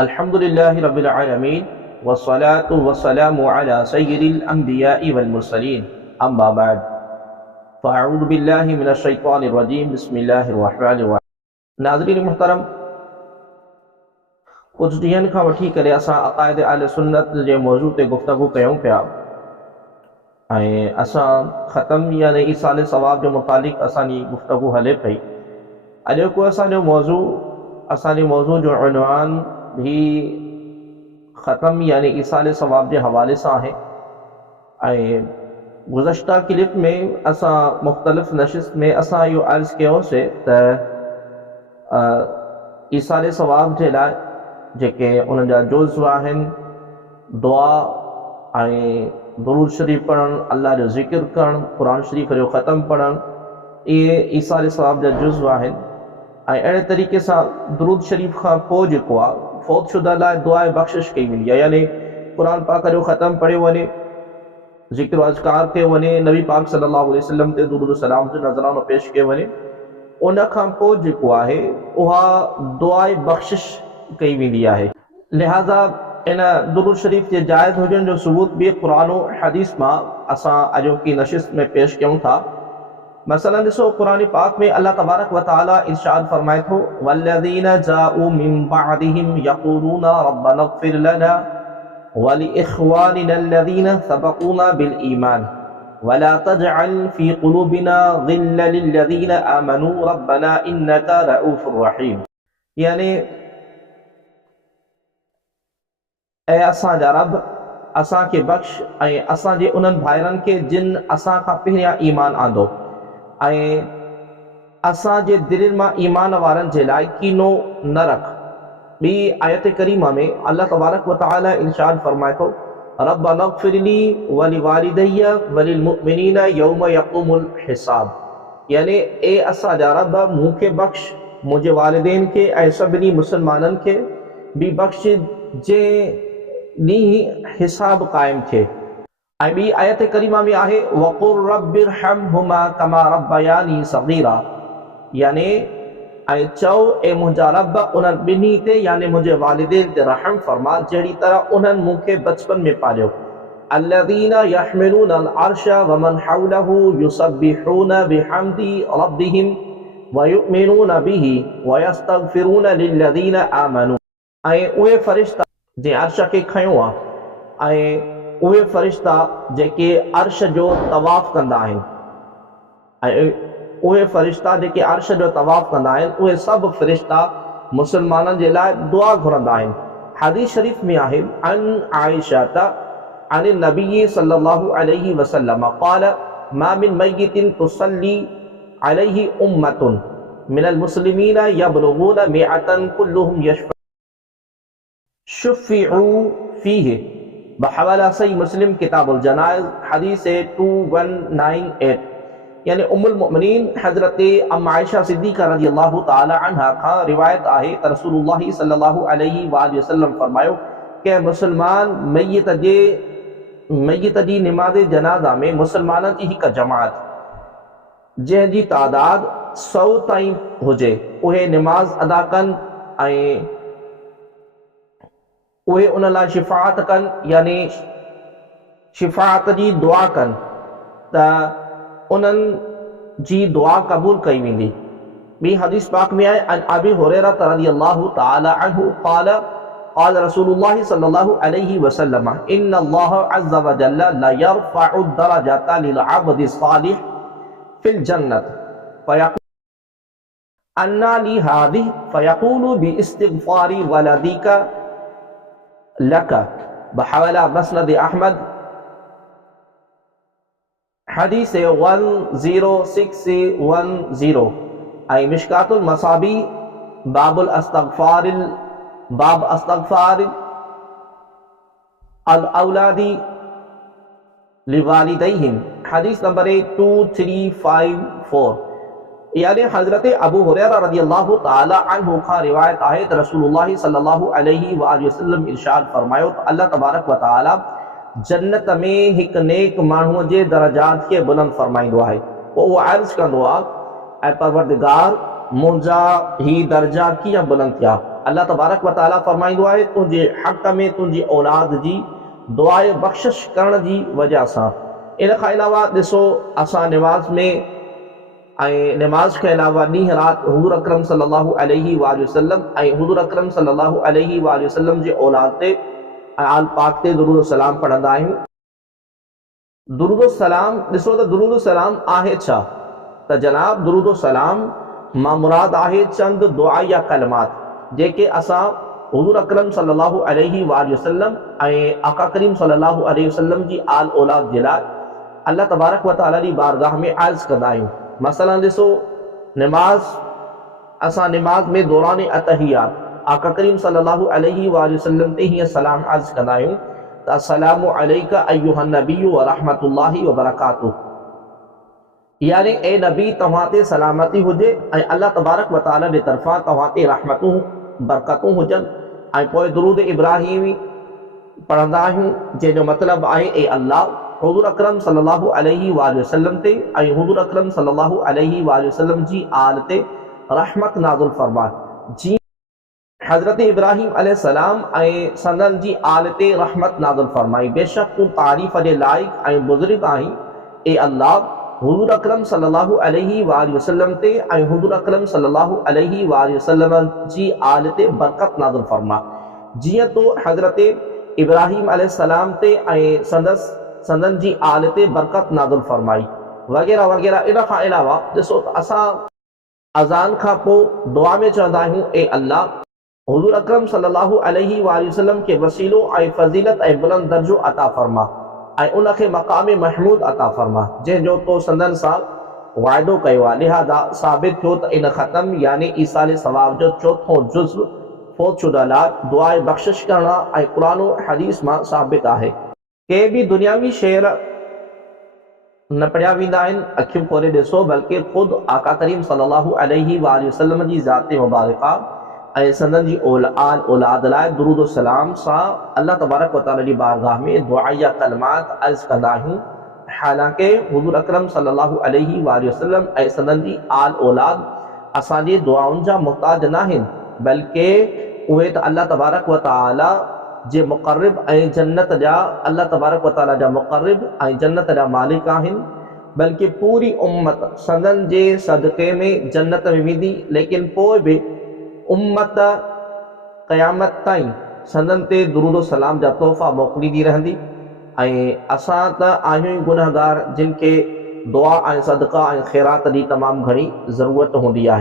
अल्हम्दुलिल्लाहि रब्बिल आलमीन वस्सलातु वस्सलामु अला सय्यिदिल अंबियाइ वल मुरसलीन अम्मा बाद फ़अऊज़ु बिल्लाहि मिनश शैतानिर रजीम बिस्मिल्लाहिर रहमानिर रहीम। नाज़रीन मुहतरम, कुछ ॾींहंनि खां वठी करे असां अक़ाइद अहले सुन्नत जे मौज़ू ते गुफ़्तगू कयूं पिया ऐं असां ख़तम यानी ईसाले सवाब जे मुतालिक़ असांजी गुफ़्तगू हले पई। अॼोको असांजे मौज़ू जो उन्वान भी ख़तम यानी ईसाले सवाब जे हवाले सां आहे ऐं गुज़श्ता क्लिप में असां मुख़्तलिफ़ नशिस्त में असां इहो अर्ज़ कयोसीं त ईसाले सवाब जे लाइ जेके उन जा जुज़्व आहिनि, दुआ ऐं दुरूद शरीफ़ पढ़णु, अल्लाह जो ज़िक्र करणु, क़ुरान शरीफ़ जो ख़तम पढ़णु, इहे ईसाले सवाब जा जुज़्व आहिनि। ऐं अहिड़े तरीक़े सां दुरूद शरीफ़ खां पोइ जेको आहे फ़ौत शुदा लाइ दुआए बख़्शिश कई वेंदी आहे, यानी क़ुरान पाक जो ख़तम पढ़ियो वञे, ज़िक्र अज़कार कयो वञे, नबी पाक सल्लल्लाहु अलैहि वसल्लम ते दुरूद सलाम जो नज़रानो पेश कयो वञे। उन खां पोइ जेको आहे उहा दुआए बख़्शिश कई वेंदी आहे। लिहाज़ा इन दुरूद शरीफ़ जे जाइज़ हुजण जो सबूत बि क़ुरान और हदीस मां असां अॼोकी नशिस्त में पेश कयूं था। मसलन ॾिसो, क़ुरान पाक में अल्लाह तबारक व तआला इरशाद फरमाए थो, वल्लज़ीना जाऊ मिन बअदिहिम यक़ूलूना रब्बना इग़फिर लना व लिइख़वानिना अल्लज़ीना सबक़ूना बिल ईमान वला तजअल फ़ी क़ुलूबिना ग़िल्लन लिल्लज़ीना आमनू रब्बना इन्नका रऊफ़ुर रहीम। यानी ऐं असांजा रब असांखे बख़्श ऐं असांजे उन्हनि भाइरनि खे जिन असां खां पहिरियां ईमान आंदो ऐं असांजे दिलनि मां ईमान वारनि जे लाइ कीनो न रख। ॿी आयत करीमा में अल्लाह तबारक व तआला इरशाद फरमाए थो, रब्बना इग़फिर ली व लिवालिदैया व लिलमुमिनीना यौम यक़ूमुल हिसाब। यानी ए असांजा रब मूंखे बख़्श, मुंहिंजे वालिदैन खे ऐं सभिनी मुसलमाननि खे बि बख़्श जे ॾींहुं हिसाब क़ाइमु थिए। ऐं ॿी आयत करीमा में आहे, वक़ुर रब्बिरहमहुमा कमा रब्बयानी सग़ीरा। यानी ऐं चओ, ए मुंहिंजा रब उन्हनि ॿिन्ही ते यानी मुंहिंजे वालिदैन ते रहम फरमा जहिड़ी तरह उन्हनि मूंखे बचपन में पालियो। अल्लज़ीना यहमिलूना अल अर्श व मन हौलहु युसब्बिहूना बिहम्दि रब्बिहिम व युमिनूना बिही व यस्तग़फिरूना लिल्लज़ीना आमनू। ऐं उहे फ़रिश्ता जे अर्श खे खयो आहे ऐं उहे फ़रिश्ता जेके अर्श जो तवाफ़ कंदा आहिनि ऐं उहे फ़रिश्ता जेके अर्श जो तवाफ़ कंदा आहिनि, उहे सभु फ़रिश्ता मुसलमाननि जे लाइ दुआ घुरंदा आहिनि। हदीस शरीफ़ में आहे, अन आइशा अन नबी सल्लल्लाहु अलैहि वसल्लम क़ाल मा मिन मय्यतिन तुसल्ली अलैहि उम्मतुन मिनल मुस्लिमीना यबलुगूना मिअतन कुल्लुहुम यशफ़अू फ़ीहि बहवाला सही मुस्लिम किताबुल जनाइज़ हदीस 2198। यानी उम्मुल मोमिनीन हज़रत अम्मा आयशा सिद्दीक़ा रज़ियल्लाहु ताला अन्हा खां रिवायत आहे त रसूलुल्लाह सल्लल्लाहु अलैहि वसल्लम फरमायो कि मुसलमान मय्यत जी निमाज़ जनाज़ा में मुसलमाननि जी हिकु जमात जंहिंजी तादाद 100 ताईं हुजे, उहे निमाज़ अदा कनि ऐं उहे उन लाइ शिफ़ाअत कनि, यानी शिफ़ाअत जी दुआ कनि त उन्हनि जी दुआ क़बूल कई वेंदी। ॿी हदीस पाक में आहे, अन अबी हुरैरा रज़ियल्लाहु ताला अन्हु क़ाल क़ाल रसूलुल्लाह सल्लल्लाहु अलैहि वसल्लम इन्नल्लाह अज़्ज़ व जल्ल ला यरफ़अु दरजात लिल अब्दि सालिह फिल जन्नत फयक़ूलु अन्ना ली हादिह फयक़ूलु बि इस्तिग़फ़ारी वलदिका लक बहवाला मस्नद अहमद हदीस 10610। ऐं मिशकातुल मसाबी बाब अस्तग़फ़ार अल औलादी लिवालिदैहिम हदीस नंबर 2354। यानी हज़रत अबू हुरैरा रज़ियल्लाहु ताला अन्हु खां रिवायत आहे त रसूलुल्लाह सल्लल्लाहु अलैहि वसल्लम इरशाद फरमायो त अल्लाह तबारक व तआला जन्नत में हिकु नेक माण्हूअ जे दरजात खे बुलंद फरमाईंदो आहे। पोइ उहो अर्ज़ कंदो आहे, ऐं परवरदिगार मुंहिंजा ही दर्जा कीअं बुलंद थिया। अल्लाह तबारक व तआला फरमाईंदो आहे तुंहिंजे हक़ में तुंहिंजी औलाद जी दुआए बख़्शिश करण जी वजह सां। इन खां अलावा ॾिसो असां निमाज़ में ऐं निमाज़ खां अलावा ॾींहुं राति हुज़ूर अकरम सल्लल्लाहु अलैहि वसल्लम ऐं हुज़ूर अकरम सल्लल्लाहु अलैहि वसल्लम जे औलाद ते ऐं आल पाक ते दुरूद सलाम पढ़ंदा आहियूं। दुरूद सलाम ॾिसो त दुरूद सलाम आहे छा? त जनाब दुरूद सलाम मां मुराद आहे चंद दुआ या कलमात जेके असां हुज़ूर अकरम सल्लल्लाहु अलैहि वसल्लम ऐं आका करीम सल्लल्लाहु अलैहि वसल्लम जी आल औलाद जे लाइ अल्लाह तबारक व तआला जी बारगाह में अर्ज़ कंदा आहियूं। मसलन ॾिसो निमाज़ असां निमाज़ में दौरान अतहियात आका करीम सल्लल्लाहु अलैहि वसल्लम ते हीअं सलाम अर्ज़ कंदा आहियूं त अस्सलामु अलैका अय्युहन नबिय्यु व रहमतुल्लाहि व बरकातुहू, यानी ए नबी तव्हां ते सलामती हुजे ऐं अल्लाह तबारक व तआला जे तरफ़ां तव्हां ते रहमतूं बरकतूं हुजनि। ऐं पोइ दुरूद इब्राहिमी पढ़ंदा आहियूं जंहिंजो मतिलबु आहे ए अल्लाह हुज़ूर अकरम सल्लल्लाहु अलैहि वसल्लम ते ऐं हुज़ूर अकरम सल्लल्लाहु अलैहि वसल्लम जी आल ते रहमत नाज़िल फरमा। जी हज़रत इब्राहिम अलैहिस्सलाम ऐं संदन जी आल ते रहमत नाज़िल फरमाई। बेशक तूं तारीफ़ जे लाइक़ ऐं बुज़ुर्ग आहीं ए अल्लाह हुज़ूर अकरम सल्लल्लाहु अलैहि वसल्लम ते ऐं हुज़ूर अकरम सल्लल्लाहु अलैहि वसल्लम जी आल ते बरकत नाज़िल फरमा। जीअं तो हज़रत इब्राहिम अलैहिस्सलाम ते ऐं संदन जी आल ते बरकत नाज़िल फरमाई वग़ैरह वग़ैरह। इन खां अलावा ॾिसो त असां अज़ान खां पोइ दुआ में चवंदा आहियूं ए अल्लाह हुज़ूर अकरम सल्लल्लाहु अलैहि वसल्लम खे वसीलो ऐं फज़ीलत ऐं बुलंद दर्जो अता फरमा ऐं उनखे मक़ाम महमूद अता फरमा जंहिंजो तो संदन सां वाइदो कयो आहे। लिहाज़ा साबित थियो त इन ख़तम यानी ईसाले सवाब जो चोथों जुज़्व फोत शुदल आहे दुआए बख़्शिश करणु ऐं क़ुरान हदीस मां साबित आहे। के बि दुनियावी शेर न पढ़िया वेंदा आहिनि अखियूं खोले ॾिसो, बल्कि ख़ुदि आका करीम सल्लल्लाहु अलैहि वसल्लम जी ज़ात मुबारका ऐं संदन जी आल औलाद लाइ दुरूद सलाम सां अल्लाह तबारक व तआला जी बारगाह में दुआ या कलमात अर्ज़ कंदा आहियूं। हालांकि हुज़ूर अकरम सल्लल्लाहु अलैहि वसल्लम ऐं संदन जी आल औलाद असांजी दुआउनि जा मुहताज न आहिनि, बल्कि उहे त अल्लाह तबारक व तआला जे मुक़र्रिब ऐं जन्नत जा अल्लाह तबारक व तआला जा मुक़र्रिब ऐं जन्नत जा मालिक आहिनि। बल्कि पूरी उम्मत संदन जे सदक़े में जन्नत में वेंदी, लेकिन पोइ बि उम्मत क़यामत ताईं संदन ते दुरूद सलाम जा तोहफ़ा मोकिलींदी रहंदी। ऐं असां त आहियूं गुनहगार जिन खे दुआ ऐं सदका ऐं ख़ैरात जी तमामु घणी ज़रूरत हूंदी आहे।